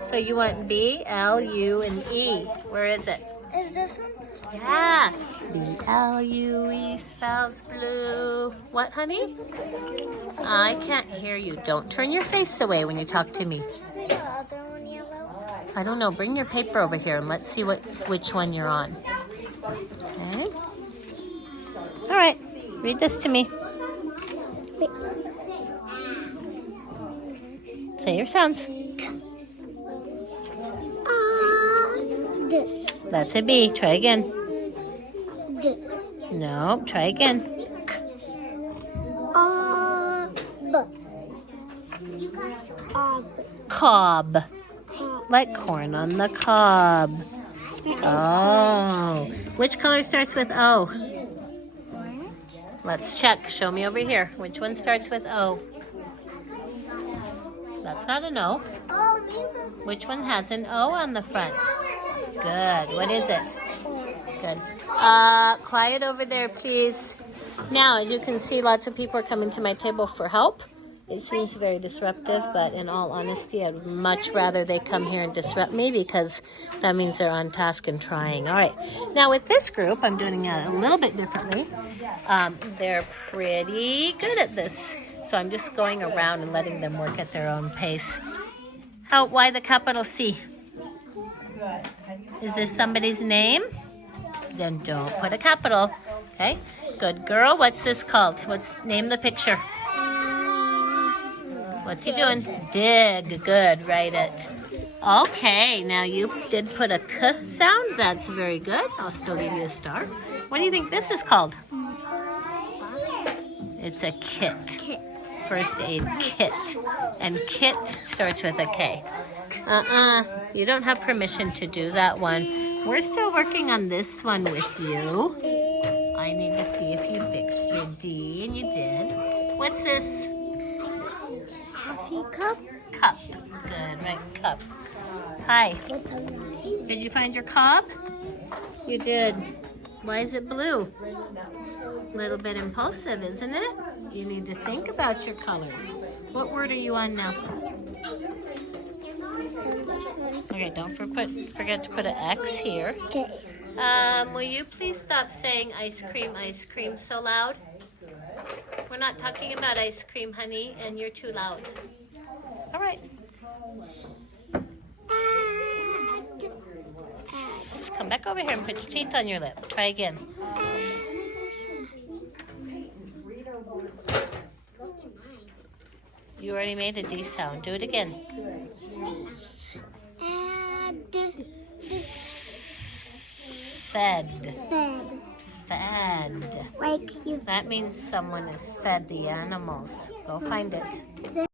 So you want B, L, U, and E. Where is it? Is this one? Yeah. B-L-U-E spells blue. What, honey? I can't hear you. Don't turn your face away when you talk to me. Is the other one yellow? I don't know. Bring your paper over here and let's see which one you're on. Okay. All right. Read this to me. Say your sounds. D. That's a B. Try again. D. No. Try again. B. Cob. Like corn on the cob. Oh. Which color starts with O? Let's check. Show me over here. Which one starts with O? That's not an O. Which one has an O on the front? Good. What is it? Good. Quiet over there, please. Now, as you can see, lots of people are coming to my table for help. It seems very disruptive, but in all honesty, I'd much rather they come here and disrupt me because that means they're on task and trying. All right. Now, with this group, I'm doing it a little bit differently. They're pretty good at this. So I'm just going around and letting them work at their own pace. Why the capital C? Is this somebody's name? Then don't put a capital. Okay. Good girl. What's this called? Name the picture. What's he doing? Dig. Good. Write it. Okay. Now you did put a K sound. That's very good. I'll still give you a star. What do you think this is called? It's a kit. First aid kit. And kit starts with a K. You don't have permission to do that one. We're still working on this one with you. I need to see if you fixed your D, and you did. What's this? Coffee cup. Cup. Good, right, cup. Hi. Did you find your cup? You did. Why is it blue? A little bit impulsive, isn't it? You need to think about your colors. What word are you on now? Okay, don't forget to put an X here. Okay. Will you please stop saying ice cream so loud? We're not talking about ice cream, honey, and you're too loud. All right. Come back over here and put your teeth on your lip. Try again. You already made a D sound. Do it again. Fed. Fed. Like you. That means someone has fed the animals. Go find it.